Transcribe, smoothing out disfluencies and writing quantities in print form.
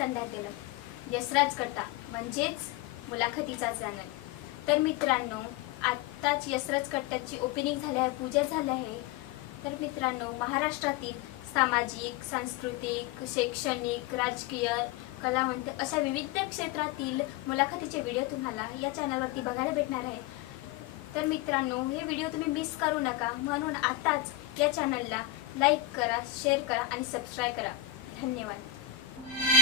संध्या तिलक, यशराज कट्टा म्हणजेच मुलाखतीचा चॅनल। तर मित्रांनो, आत्ताच यशराज कट्ट्याची ओपनिंग झाली आहे, पूजा झाली आहे। तर मित्रांनो, महाराष्ट्रातील सामाजिक, सांस्कृतिक, शैक्षणिक, राजकीय, कलावंत अशा विविध क्षेत्रातील मुलाखतीचे व्हिडिओ तुम्हाला या चॅनलवरती बघायला भेटणार आहे। तर मित्रांनो, हे व्हिडिओ तुम्ही मिस करू नका, म्हणून आताच या चॅनलला लाईक करा, शेअर करा आणि सबस्क्राइब करा। धन्यवाद।